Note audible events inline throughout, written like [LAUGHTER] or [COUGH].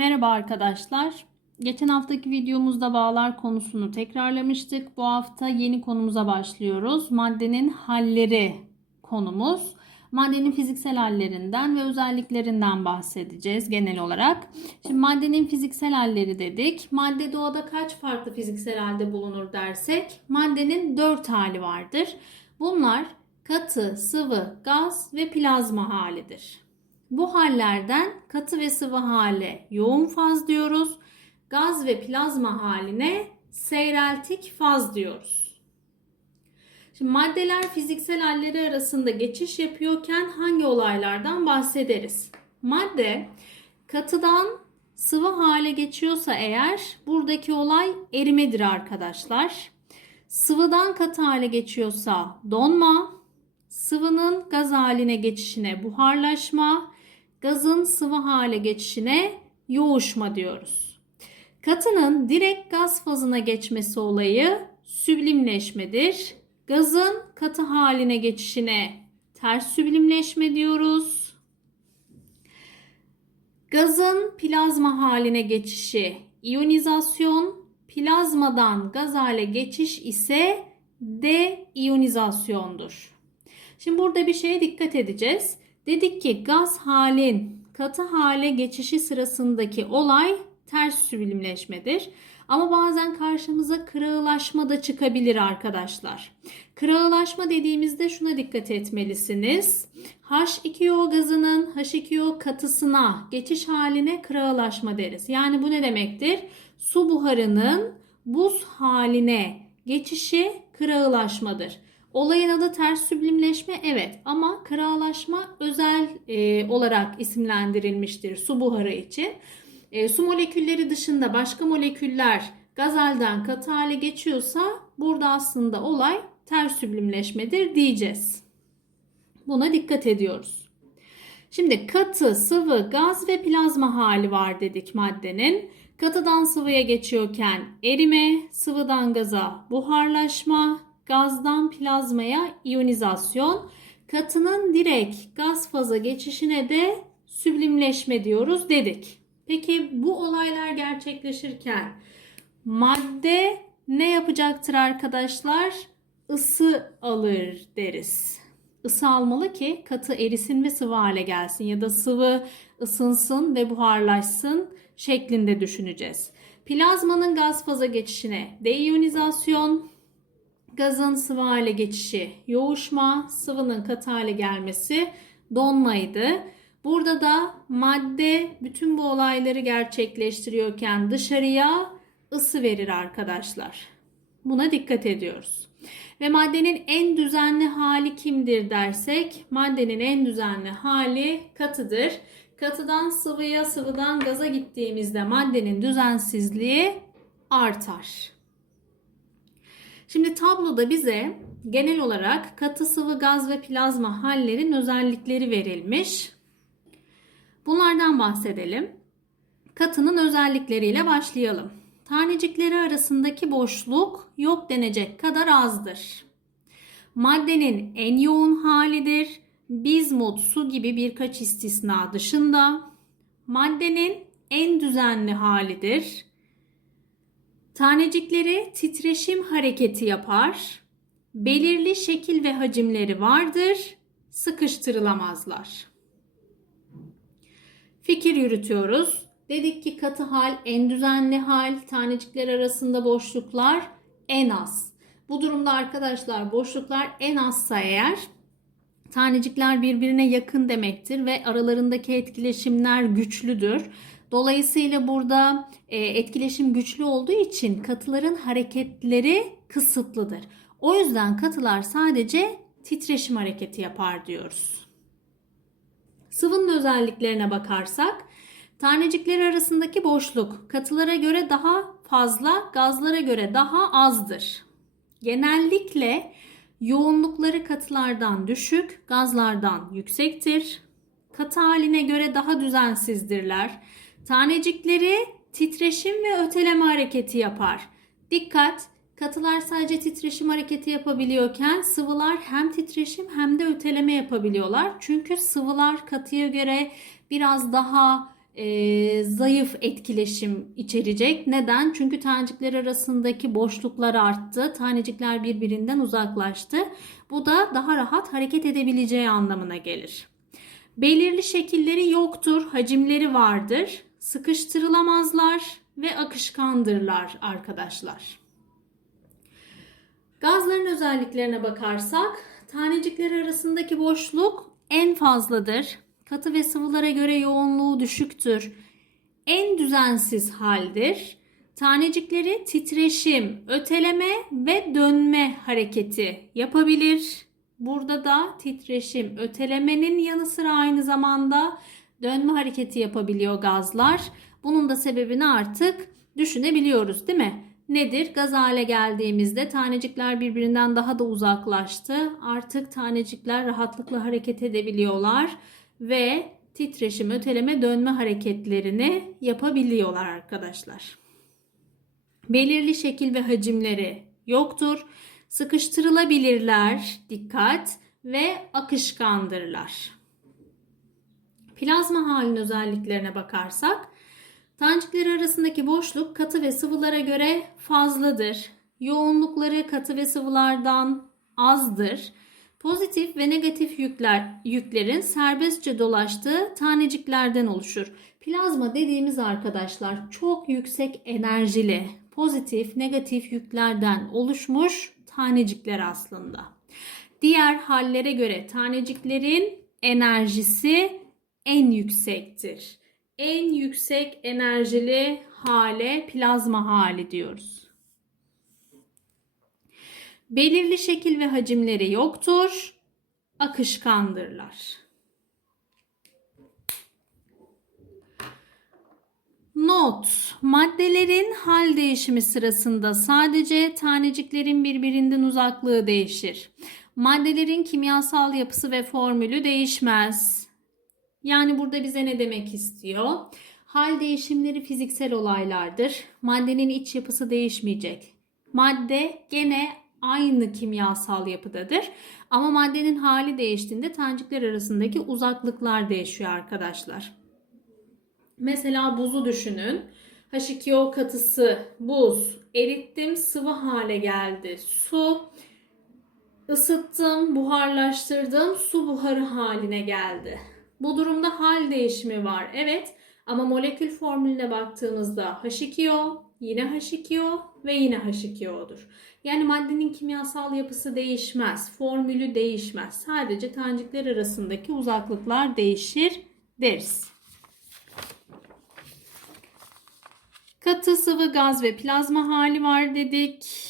Merhaba arkadaşlar. Geçen haftaki videomuzda bağlar konusunu tekrarlamıştık. Bu hafta yeni konumuza başlıyoruz. Maddenin halleri konumuz. Maddenin fiziksel hallerinden ve özelliklerinden bahsedeceğiz genel olarak. Şimdi maddenin fiziksel halleri dedik. Madde doğada kaç farklı fiziksel halde bulunur dersek maddenin 4 hali vardır. Bunlar katı, sıvı, gaz ve plazma halidir. Bu hallerden katı ve sıvı hale yoğun faz diyoruz. Gaz ve plazma haline seyreltik faz diyoruz. Şimdi maddeler fiziksel halleri arasında geçiş yapıyorken hangi olaylardan bahsederiz? Madde katıdan sıvı hale geçiyorsa eğer buradaki olay erimedir arkadaşlar. Sıvıdan katı hale geçiyorsa donma, sıvının gaz haline geçişine buharlaşma, gazın sıvı hale geçişine yoğuşma diyoruz. Katının direkt gaz fazına geçmesi olayı süblimleşmedir. Gazın katı haline geçişine ters süblimleşme diyoruz. Gazın plazma haline geçişi iyonizasyon, plazmadan gaz hale geçiş ise deiyonizasyondur. Şimdi burada bir şeye dikkat edeceğiz. Dedik ki gaz halin katı hale geçişi sırasındaki olay ters süblimleşmedir. Ama bazen karşımıza kırağılaşma da çıkabilir arkadaşlar. Kırağılaşma dediğimizde şuna dikkat etmelisiniz. H2O gazının H2O katısına geçiş haline kırağılaşma deriz. Yani bu ne demektir? Su buharının buz haline geçişi kırağılaşmadır. Olayın adı ters süblimleşme evet ama kırağılaşma özel e, olarak isimlendirilmiştir su buharı için. E, su molekülleri dışında başka moleküller gaz halden katı hale geçiyorsa burada aslında olay ters süblimleşmedir diyeceğiz. Buna dikkat ediyoruz. Şimdi katı, sıvı, gaz ve plazma hali var dedik maddenin. Katıdan sıvıya geçiyorken erime, sıvıdan gaza buharlaşma, gazdan plazmaya iyonizasyon, katının direkt gaz faza geçişine de süblimleşme diyoruz dedik. Peki bu olaylar gerçekleşirken madde ne yapacaktır arkadaşlar? Isı alır deriz. Isı almalı ki katı erisin ve sıvı hale gelsin ya da sıvı ısınsın ve buharlaşsın şeklinde düşüneceğiz. Plazmanın gaz faza geçişine deiyonizasyon, gazın sıvı hale geçişi yoğuşma, sıvının katı hale gelmesi donmaydı. Burada da madde bütün bu olayları gerçekleştiriyorken dışarıya ısı verir arkadaşlar. Buna dikkat ediyoruz. Ve maddenin en düzenli hali kimdir dersek maddenin en düzenli hali katıdır. Katıdan sıvıya, sıvıdan gaza gittiğimizde maddenin düzensizliği artar. Şimdi tabloda bize genel olarak katı sıvı gaz ve plazma hallerin özellikleri verilmiş. Bunlardan bahsedelim. Katının özellikleriyle başlayalım. Tanecikleri arasındaki boşluk yok denecek kadar azdır. Maddenin en yoğun halidir. Bizmut, su gibi birkaç istisna dışında. Maddenin en düzenli halidir. Tanecikleri titreşim hareketi yapar. Belirli şekil ve hacimleri vardır. Sıkıştırılamazlar. Fikir yürütüyoruz. Dedik ki katı hal en düzenli hal, tanecikler arasında boşluklar en az. Bu durumda arkadaşlar boşluklar en azsa eğer tanecikler birbirine yakın demektir ve aralarındaki etkileşimler güçlüdür. Dolayısıyla burada e, etkileşim güçlü olduğu için katıların hareketleri kısıtlıdır. O yüzden katılar sadece titreşim hareketi yapar diyoruz. Sıvının özelliklerine bakarsak tanecikler arasındaki boşluk katılara göre daha fazla, gazlara göre daha azdır. Genellikle yoğunlukları katılardan düşük, gazlardan yüksektir. Katı haline göre daha düzensizdirler. Tanecikleri titreşim ve öteleme hareketi yapar. Dikkat! Katılar sadece titreşim hareketi yapabiliyorken sıvılar hem titreşim hem de öteleme yapabiliyorlar. Çünkü sıvılar katıya göre biraz daha e, zayıf etkileşim içerecek. Neden? Çünkü tanecikler arasındaki boşluklar arttı. Tanecikler birbirinden uzaklaştı. Bu da daha rahat hareket edebileceği anlamına gelir. Belirli şekilleri yoktur, hacimleri vardır. Sıkıştırılamazlar ve akışkandırlar arkadaşlar. Gazların özelliklerine bakarsak tanecikler arasındaki boşluk en fazladır. Katı ve sıvılara göre yoğunluğu düşüktür. En düzensiz haldir. Tanecikleri titreşim, öteleme ve dönme hareketi yapabilir. Burada da titreşim, ötelemenin yanı sıra aynı zamanda dönme hareketi yapabiliyor gazlar. Bunun da sebebini artık düşünebiliyoruz değil mi? Nedir? Gaz hale geldiğimizde tanecikler birbirinden daha da uzaklaştı. Artık tanecikler rahatlıkla hareket edebiliyorlar ve titreşim, öteleme, dönme hareketlerini yapabiliyorlar arkadaşlar. Belirli şekil ve hacimleri yoktur. Sıkıştırılabilirler, dikkat ve akışkandırlar. Plazma halinin özelliklerine bakarsak, tanecikler arasındaki boşluk katı ve sıvılara göre fazladır. Yoğunlukları katı ve sıvılardan azdır. Pozitif ve negatif yükler, yüklerin serbestçe dolaştığı taneciklerden oluşur. Plazma dediğimiz arkadaşlar çok yüksek enerjili, pozitif, negatif yüklerden oluşmuş tanecikler aslında. Diğer hallere göre taneciklerin enerjisi en yüksektir. En yüksek enerjili hale plazma hali diyoruz. Belirli şekil ve hacimleri yoktur. Akışkandırlar. Not. Maddelerin hal değişimi sırasında sadece taneciklerin birbirinden uzaklığı değişir. Maddelerin kimyasal yapısı ve formülü değişmez. Yani burada bize ne demek istiyor? Hal değişimleri fiziksel olaylardır. Maddenin iç yapısı değişmeyecek. Madde gene aynı kimyasal yapıdadır. Ama maddenin hali değiştiğinde tanecikler arasındaki uzaklıklar değişiyor arkadaşlar. Mesela buzu düşünün. H2O katısı buz erittim sıvı hale geldi. Su ısıttım, buharlaştırdım, su buharı haline geldi. Bu durumda hal değişimi var. Evet ama molekül formülüne baktığımızda H2O, yine H2O ve yine H2O'dur. Yani maddenin kimyasal yapısı değişmez, formülü değişmez. Sadece tanecikler arasındaki uzaklıklar değişir deriz. Katı, sıvı, gaz ve plazma hali var dedik.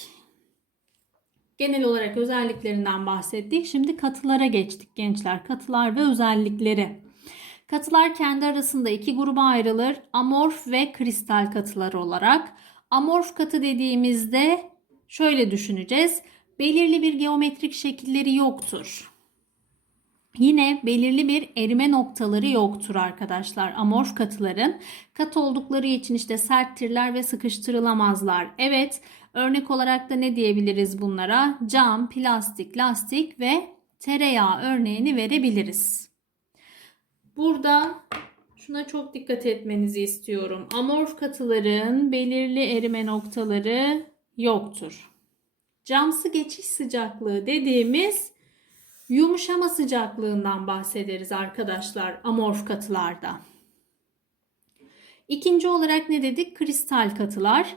Genel olarak özelliklerinden bahsettik. Şimdi katılara geçtik gençler. Katılar ve özellikleri. Katılar kendi arasında iki gruba ayrılır. Amorf ve kristal katılar olarak. Amorf katı dediğimizde şöyle düşüneceğiz. Belirli bir geometrik şekilleri yoktur. Yine belirli bir erime noktaları yoktur arkadaşlar. Amorf katıların kat oldukları için işte serttirler ve sıkıştırılamazlar. Evet, örnek olarak da ne diyebiliriz bunlara? Cam, plastik, lastik ve tereyağı örneğini verebiliriz. Burada şuna çok dikkat etmenizi istiyorum. Amorf katıların belirli erime noktaları yoktur. Camsı geçiş sıcaklığı dediğimiz yumuşama sıcaklığından bahsederiz arkadaşlar amorf katılarda. İkinci olarak ne dedik? Kristal katılar.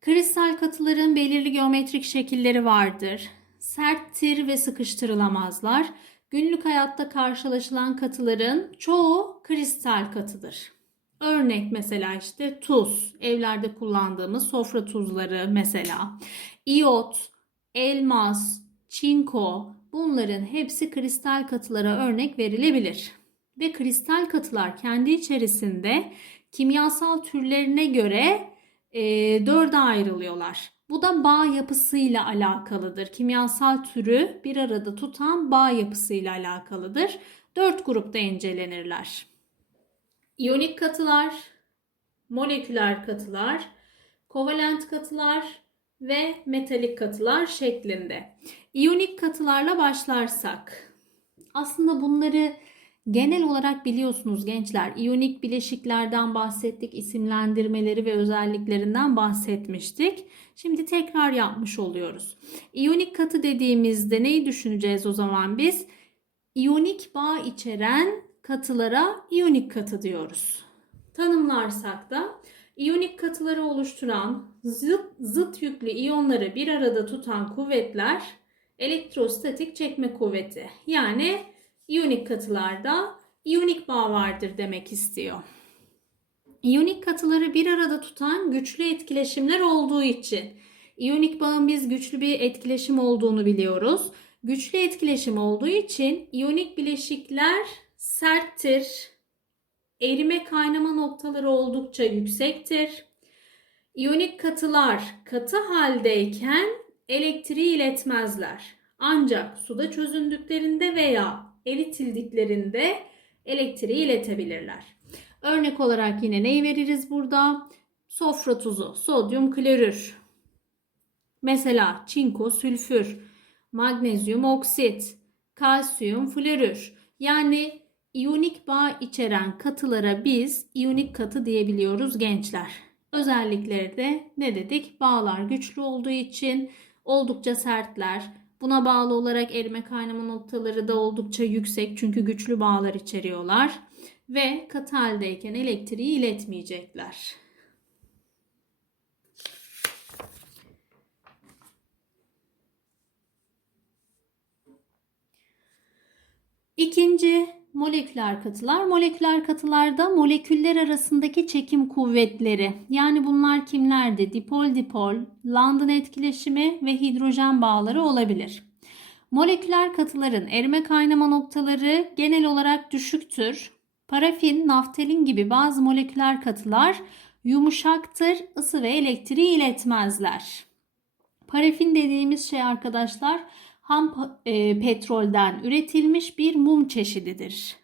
Kristal katıların belirli geometrik şekilleri vardır. Serttir ve sıkıştırılamazlar. Günlük hayatta karşılaşılan katıların çoğu kristal katıdır. Örnek mesela işte tuz, evlerde kullandığımız sofra tuzları mesela. İyot, elmas, çinko bunların hepsi kristal katılara örnek verilebilir. Ve kristal katılar kendi içerisinde kimyasal türlerine göre e, dörde ayrılıyorlar. Bu da bağ yapısıyla alakalıdır. Kimyasal türü bir arada tutan bağ yapısıyla alakalıdır. Dört grupta incelenirler. İyonik katılar, moleküler katılar, kovalent katılar ve metalik katılar şeklinde. İyonik katılarla başlarsak aslında bunları Genel olarak biliyorsunuz gençler iyonik bileşiklerden bahsettik, isimlendirmeleri ve özelliklerinden bahsetmiştik. Şimdi tekrar yapmış oluyoruz. İyonik katı dediğimizde neyi düşüneceğiz o zaman biz? İyonik bağ içeren katılara iyonik katı diyoruz. Tanımlarsak da iyonik katıları oluşturan zıt, zıt yüklü iyonları bir arada tutan kuvvetler elektrostatik çekme kuvveti. Yani iyonik katılarda iyonik bağ vardır demek istiyor. İyonik katıları bir arada tutan güçlü etkileşimler olduğu için iyonik bağın biz güçlü bir etkileşim olduğunu biliyoruz. Güçlü etkileşim olduğu için iyonik bileşikler serttir. Erime kaynama noktaları oldukça yüksektir. İyonik katılar katı haldeyken elektriği iletmezler. Ancak suda çözündüklerinde veya eritildiklerinde elektriği iletebilirler. Örnek olarak yine neyi veririz burada? Sofra tuzu, sodyum klorür. Mesela çinko sülfür, magnezyum oksit, kalsiyum florür. Yani iyonik bağ içeren katılara biz iyonik katı diyebiliyoruz gençler. Özellikleri de ne dedik? Bağlar güçlü olduğu için oldukça sertler. Buna bağlı olarak erime kaynama noktaları da oldukça yüksek çünkü güçlü bağlar içeriyorlar ve katı haldeyken elektriği iletmeyecekler. İkinci moleküler katılar. Moleküler katılarda moleküller arasındaki çekim kuvvetleri. Yani bunlar kimlerdi? Dipol dipol, London etkileşimi ve hidrojen bağları olabilir. Moleküler katıların erime kaynama noktaları genel olarak düşüktür. Parafin, naftalin gibi bazı moleküler katılar yumuşaktır, ısı ve elektriği iletmezler. Parafin dediğimiz şey arkadaşlar ham e, petrolden üretilmiş bir mum çeşididir.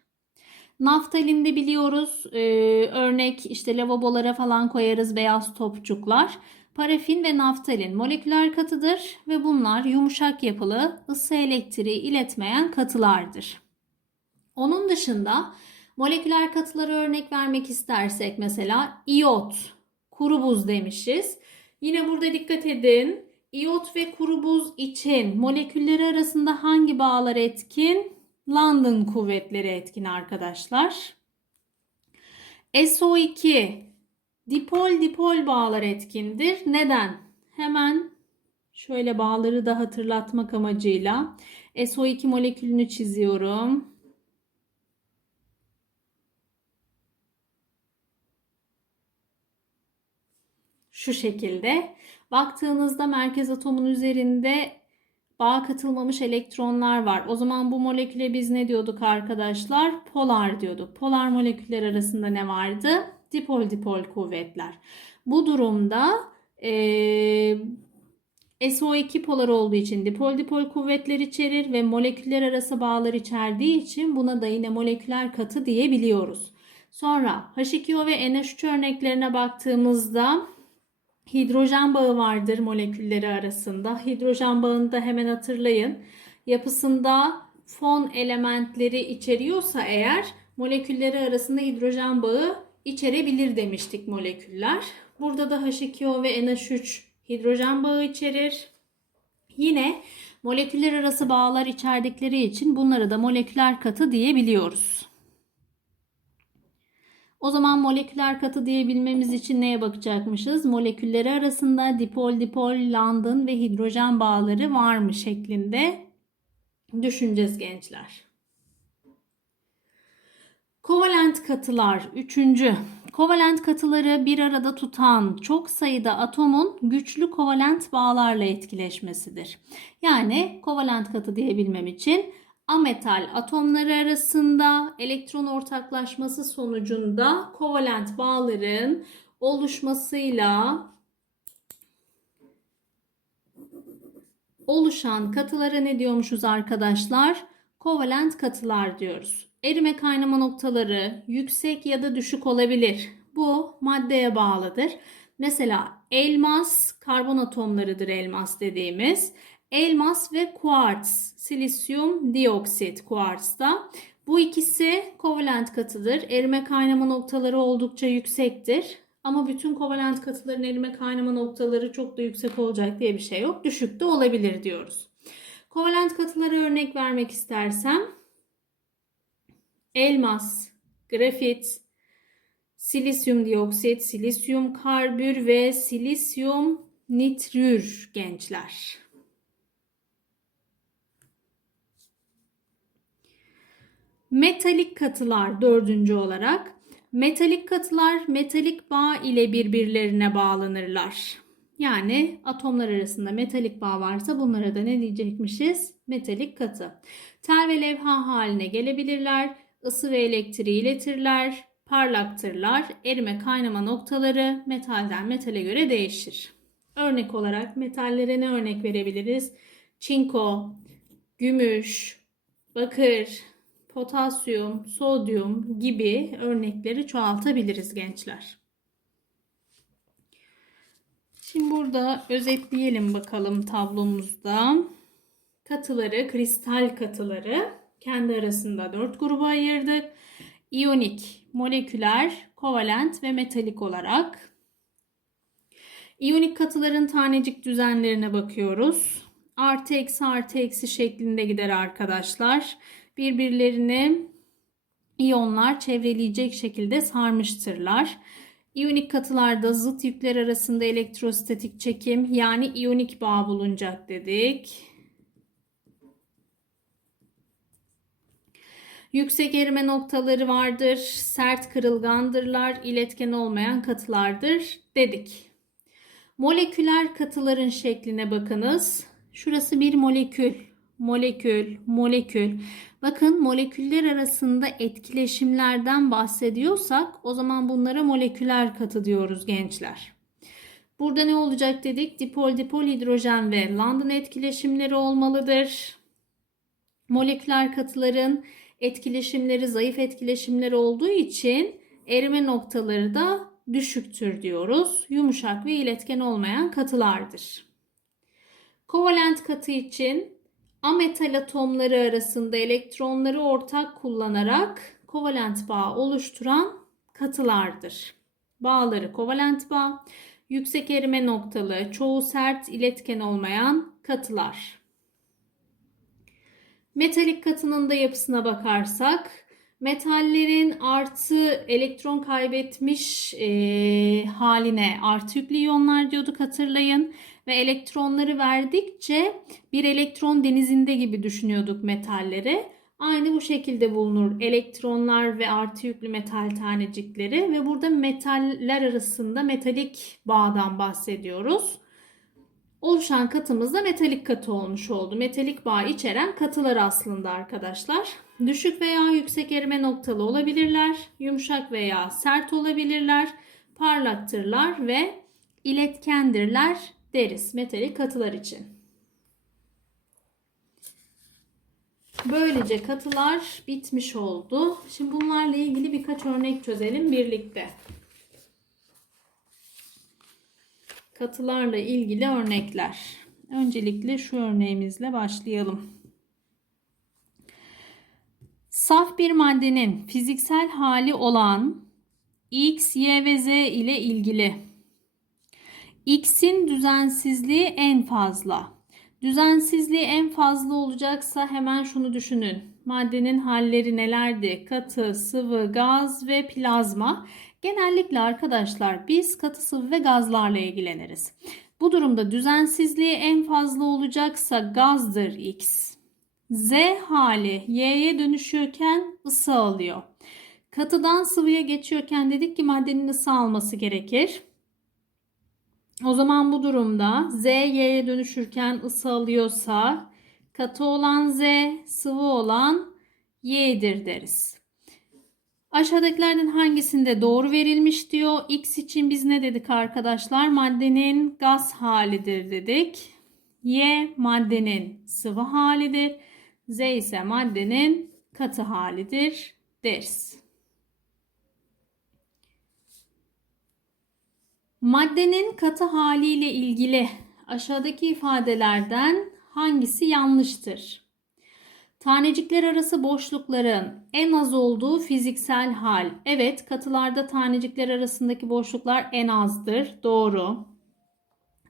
Naftalin de biliyoruz e, örnek işte lavabolara falan koyarız beyaz topçuklar. Parafin ve naftalin moleküler katıdır ve bunlar yumuşak yapılı ısı elektriği iletmeyen katılardır. Onun dışında moleküler katılara örnek vermek istersek mesela iot, kuru buz demişiz. Yine burada dikkat edin. İyot ve kuru buz için molekülleri arasında hangi bağlar etkin? London kuvvetleri etkin arkadaşlar. SO2 dipol dipol bağlar etkindir. Neden? Hemen şöyle bağları da hatırlatmak amacıyla SO2 molekülünü çiziyorum. Şu şekilde. Baktığınızda merkez atomun üzerinde bağ katılmamış elektronlar var. O zaman bu moleküle biz ne diyorduk arkadaşlar? Polar diyorduk. Polar moleküller arasında ne vardı? Dipol dipol kuvvetler. Bu durumda e, SO2 polar olduğu için dipol dipol kuvvetler içerir ve moleküller arası bağlar içerdiği için buna da yine moleküler katı diyebiliyoruz. Sonra H2O ve NH3 örneklerine baktığımızda hidrojen bağı vardır molekülleri arasında. Hidrojen bağını da hemen hatırlayın. Yapısında fon elementleri içeriyorsa eğer molekülleri arasında hidrojen bağı içerebilir demiştik moleküller. Burada da H2O ve NH3 hidrojen bağı içerir. Yine moleküller arası bağlar içerdikleri için bunları da moleküler katı diyebiliyoruz. O zaman moleküler katı diyebilmemiz için neye bakacakmışız? Molekülleri arasında dipol dipol London ve hidrojen bağları var mı şeklinde düşüneceğiz gençler. Kovalent katılar üçüncü. Kovalent katıları bir arada tutan çok sayıda atomun güçlü kovalent bağlarla etkileşmesidir. Yani kovalent katı diyebilmem için ametal atomları arasında elektron ortaklaşması sonucunda kovalent bağların oluşmasıyla oluşan katılara ne diyormuşuz arkadaşlar? Kovalent katılar diyoruz. Erime kaynama noktaları yüksek ya da düşük olabilir. Bu maddeye bağlıdır. Mesela elmas karbon atomlarıdır elmas dediğimiz elmas ve kuarts, silisyum dioksit kuartsta. Bu ikisi kovalent katıdır. Erime kaynama noktaları oldukça yüksektir. Ama bütün kovalent katıların erime kaynama noktaları çok da yüksek olacak diye bir şey yok. Düşük de olabilir diyoruz. Kovalent katılara örnek vermek istersem elmas, grafit, silisyum dioksit, silisyum karbür ve silisyum nitrür gençler. Metalik katılar dördüncü olarak. Metalik katılar metalik bağ ile birbirlerine bağlanırlar. Yani atomlar arasında metalik bağ varsa bunlara da ne diyecekmişiz? Metalik katı. Tel ve levha haline gelebilirler. ısı ve elektriği iletirler. Parlaktırlar. Erime kaynama noktaları metalden metale göre değişir. Örnek olarak metallere ne örnek verebiliriz? Çinko, gümüş, bakır, potasyum, sodyum gibi örnekleri çoğaltabiliriz gençler. Şimdi burada özetleyelim bakalım tablomuzda. Katıları, kristal katıları kendi arasında dört gruba ayırdık. İyonik, moleküler, kovalent ve metalik olarak. İyonik katıların tanecik düzenlerine bakıyoruz. Artı eksi artı eksi şeklinde gider arkadaşlar birbirlerini iyonlar çevreleyecek şekilde sarmıştırlar. İyonik katılarda zıt yükler arasında elektrostatik çekim yani iyonik bağ bulunacak dedik. Yüksek erime noktaları vardır, sert kırılgandırlar, iletken olmayan katılardır dedik. Moleküler katıların şekline bakınız. Şurası bir molekül, molekül, molekül. Bakın moleküller arasında etkileşimlerden bahsediyorsak o zaman bunlara moleküler katı diyoruz gençler. Burada ne olacak dedik? Dipol dipol hidrojen ve London etkileşimleri olmalıdır. Moleküler katıların etkileşimleri zayıf etkileşimler olduğu için erime noktaları da düşüktür diyoruz. Yumuşak ve iletken olmayan katılardır. Kovalent katı için ametal atomları arasında elektronları ortak kullanarak kovalent bağ oluşturan katılardır. Bağları kovalent bağ, yüksek erime noktalı, çoğu sert iletken olmayan katılar. Metalik katının da yapısına bakarsak metallerin artı elektron kaybetmiş e, haline artı yüklü iyonlar diyorduk hatırlayın ve elektronları verdikçe bir elektron denizinde gibi düşünüyorduk metalleri. Aynı bu şekilde bulunur elektronlar ve artı yüklü metal tanecikleri ve burada metaller arasında metalik bağdan bahsediyoruz. Oluşan katımız da metalik katı olmuş oldu. Metalik bağ içeren katılar aslında arkadaşlar. Düşük veya yüksek erime noktalı olabilirler. Yumuşak veya sert olabilirler. Parlaktırlar ve iletkendirler deriz metalik katılar için. Böylece katılar bitmiş oldu. Şimdi bunlarla ilgili birkaç örnek çözelim birlikte. Katılarla ilgili örnekler. Öncelikle şu örneğimizle başlayalım. Saf bir maddenin fiziksel hali olan X, Y ve Z ile ilgili X'in düzensizliği en fazla. Düzensizliği en fazla olacaksa hemen şunu düşünün. Maddenin halleri nelerdi? Katı, sıvı, gaz ve plazma. Genellikle arkadaşlar biz katı, sıvı ve gazlarla ilgileniriz. Bu durumda düzensizliği en fazla olacaksa gazdır X. Z hali Y'ye dönüşüyorken ısı alıyor. Katıdan sıvıya geçiyorken dedik ki maddenin ısı alması gerekir. O zaman bu durumda Z Y'ye dönüşürken ısı alıyorsa katı olan Z, sıvı olan Y'dir deriz. Aşağıdakilerden hangisinde doğru verilmiş diyor. X için biz ne dedik arkadaşlar? Maddenin gaz halidir dedik. Y maddenin sıvı halidir. Z ise maddenin katı halidir deriz. Maddenin katı haliyle ilgili aşağıdaki ifadelerden hangisi yanlıştır? Tanecikler arası boşlukların en az olduğu fiziksel hal. Evet, katılarda tanecikler arasındaki boşluklar en azdır. Doğru.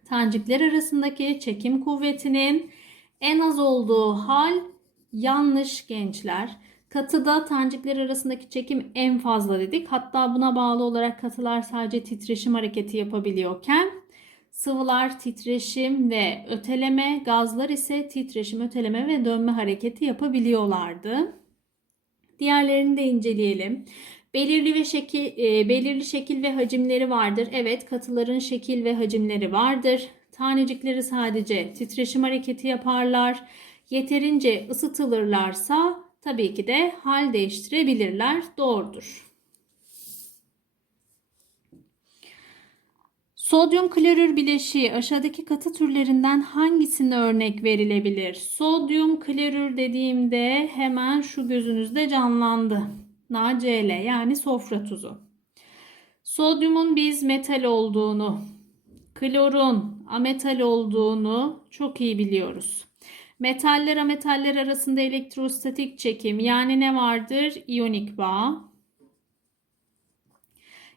Tanecikler arasındaki çekim kuvvetinin en az olduğu hal yanlış gençler. Katıda tanecikler arasındaki çekim en fazla dedik. Hatta buna bağlı olarak katılar sadece titreşim hareketi yapabiliyorken sıvılar titreşim ve öteleme, gazlar ise titreşim, öteleme ve dönme hareketi yapabiliyorlardı. Diğerlerini de inceleyelim. Belirli ve şekil e, belirli şekil ve hacimleri vardır. Evet, katıların şekil ve hacimleri vardır. Tanecikleri sadece titreşim hareketi yaparlar. Yeterince ısıtılırlarsa tabii ki de hal değiştirebilirler. Doğrudur. Sodyum klorür bileşiği aşağıdaki katı türlerinden hangisine örnek verilebilir? Sodyum klorür dediğimde hemen şu gözünüzde canlandı. NaCl yani sofra tuzu. Sodyumun biz metal olduğunu, klorun ametal olduğunu çok iyi biliyoruz. Metaller ametaller arasında elektrostatik çekim yani ne vardır? İyonik bağ.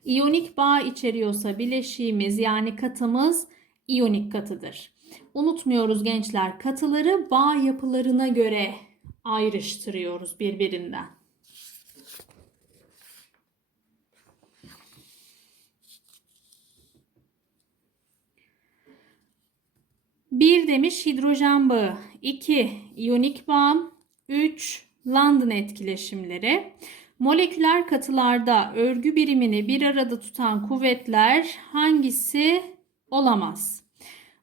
İyonik bağ içeriyorsa bileşiğimiz yani katımız iyonik katıdır. Unutmuyoruz gençler katıları bağ yapılarına göre ayrıştırıyoruz birbirinden. Bir demiş hidrojen bağı. 2 iyonik bağ. 3 London etkileşimleri. Moleküler katılarda örgü birimini bir arada tutan kuvvetler hangisi olamaz?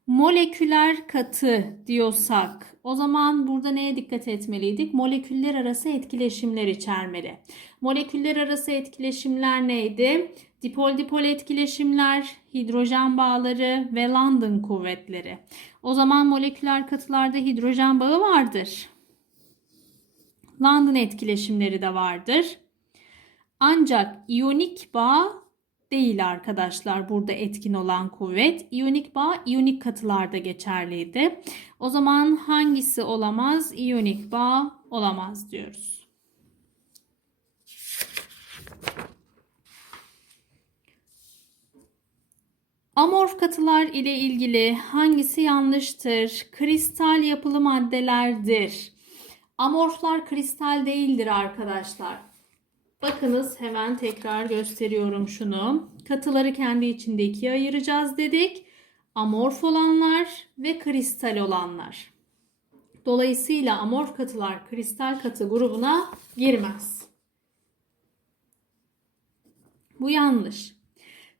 Moleküler katı diyorsak o zaman burada neye dikkat etmeliydik? Moleküller arası etkileşimler içermeli. Moleküller arası etkileşimler neydi? Dipol dipol etkileşimler, hidrojen bağları ve London kuvvetleri. O zaman moleküler katılarda hidrojen bağı vardır. London etkileşimleri de vardır. Ancak iyonik bağ değil arkadaşlar burada etkin olan kuvvet. İyonik bağ iyonik katılarda geçerliydi. O zaman hangisi olamaz? İyonik bağ olamaz diyoruz. Amorf katılar ile ilgili hangisi yanlıştır? Kristal yapılı maddelerdir. Amorflar kristal değildir arkadaşlar. Bakınız hemen tekrar gösteriyorum şunu. Katıları kendi içinde ikiye ayıracağız dedik. Amorf olanlar ve kristal olanlar. Dolayısıyla amorf katılar kristal katı grubuna girmez. Bu yanlış.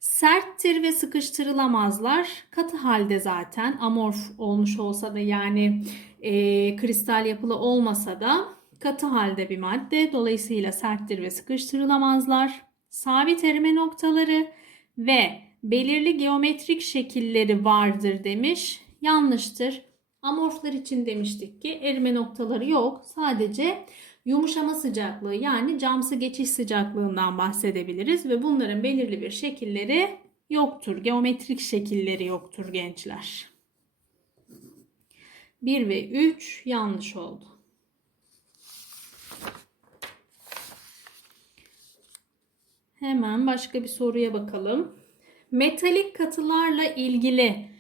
Serttir ve sıkıştırılamazlar. Katı halde zaten amorf olmuş olsa da yani e, kristal yapılı olmasa da katı halde bir madde. Dolayısıyla serttir ve sıkıştırılamazlar. Sabit erime noktaları ve belirli geometrik şekilleri vardır demiş. Yanlıştır. Amorflar için demiştik ki erime noktaları yok. Sadece yumuşama sıcaklığı yani camsı geçiş sıcaklığından bahsedebiliriz ve bunların belirli bir şekilleri yoktur. Geometrik şekilleri yoktur gençler. 1 ve 3 yanlış oldu. Hemen başka bir soruya bakalım. Metalik katılarla ilgili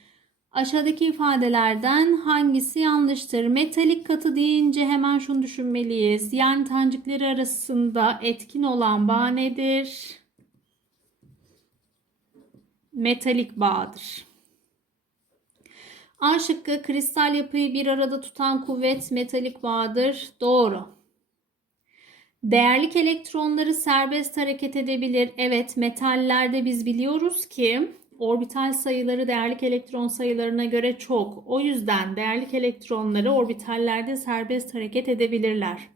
aşağıdaki ifadelerden hangisi yanlıştır? Metalik katı deyince hemen şunu düşünmeliyiz. Yani tanecikleri arasında etkin olan bağ nedir? Metalik bağdır. A şıkkı kristal yapıyı bir arada tutan kuvvet metalik bağdır. Doğru. Değerlik elektronları serbest hareket edebilir. Evet metallerde biz biliyoruz ki orbital sayıları değerlik elektron sayılarına göre çok. O yüzden değerlik elektronları orbitallerde serbest hareket edebilirler.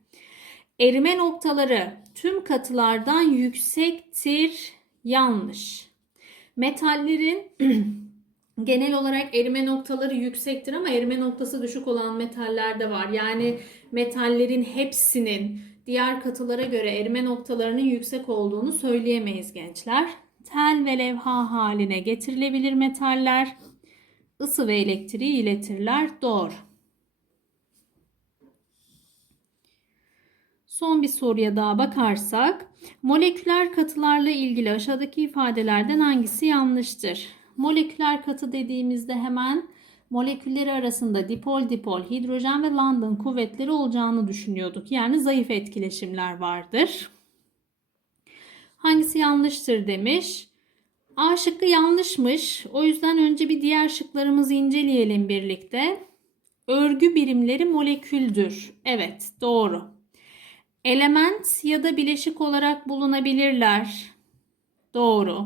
Erime noktaları tüm katılardan yüksektir. Yanlış. Metallerin [CLEARS THROAT] genel olarak erime noktaları yüksektir ama erime noktası düşük olan metaller de var. Yani metallerin hepsinin diğer katılara göre erime noktalarının yüksek olduğunu söyleyemeyiz gençler. Tel ve levha haline getirilebilir metaller. ısı ve elektriği iletirler. Doğru. Son bir soruya daha bakarsak, moleküler katılarla ilgili aşağıdaki ifadelerden hangisi yanlıştır? Moleküler katı dediğimizde hemen molekülleri arasında dipol dipol hidrojen ve London kuvvetleri olacağını düşünüyorduk. Yani zayıf etkileşimler vardır. Hangisi yanlıştır demiş. A şıkkı yanlışmış. O yüzden önce bir diğer şıklarımızı inceleyelim birlikte. Örgü birimleri moleküldür. Evet, doğru. Element ya da bileşik olarak bulunabilirler. Doğru.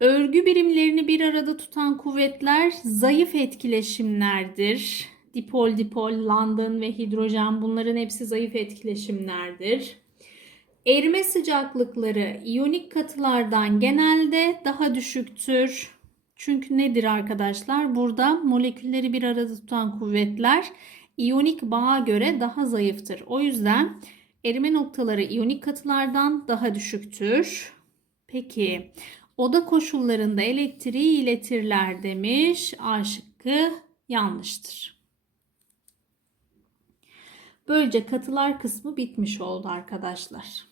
Örgü birimlerini bir arada tutan kuvvetler zayıf etkileşimlerdir. Dipol dipol, London ve hidrojen bunların hepsi zayıf etkileşimlerdir. Erime sıcaklıkları iyonik katılardan genelde daha düşüktür. Çünkü nedir arkadaşlar? Burada molekülleri bir arada tutan kuvvetler iyonik bağa göre daha zayıftır. O yüzden erime noktaları iyonik katılardan daha düşüktür. Peki oda koşullarında elektriği iletirler demiş. A şıkkı yanlıştır. Böylece katılar kısmı bitmiş oldu arkadaşlar.